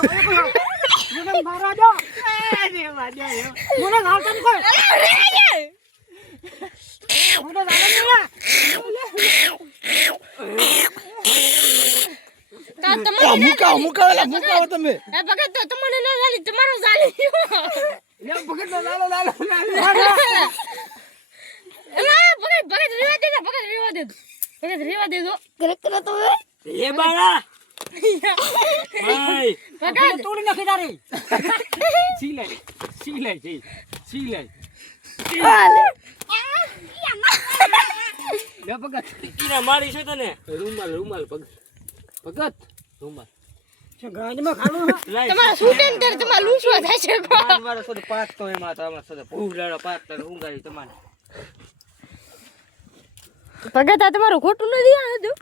મને મારા દો અરે વાડે મને ગાલ તમ કોઈ મને ગાલ મુકાવો તમે ભગત તો તમને ન જાલી તમારો જાલી લે ભગત લાલો લાલો ભગત રેવા દે દો કરે તો એ બાળા ભાઈ ભગત તોડી નાખી તારી સી લે લે ભગત ઈના મારી છે તને રૂમાલ ભગત રૂમાલ છે ગાડીમાં ખાલું તમારા સુટેન તર તમાર લૂસવા થાય છે મારો સોદ પાત તો એમાં તમાર સોદ ભૂલાડો પાત તો ઊંઘાડી તમારે ભગત આ તમારું ખોટું નથી આ હતું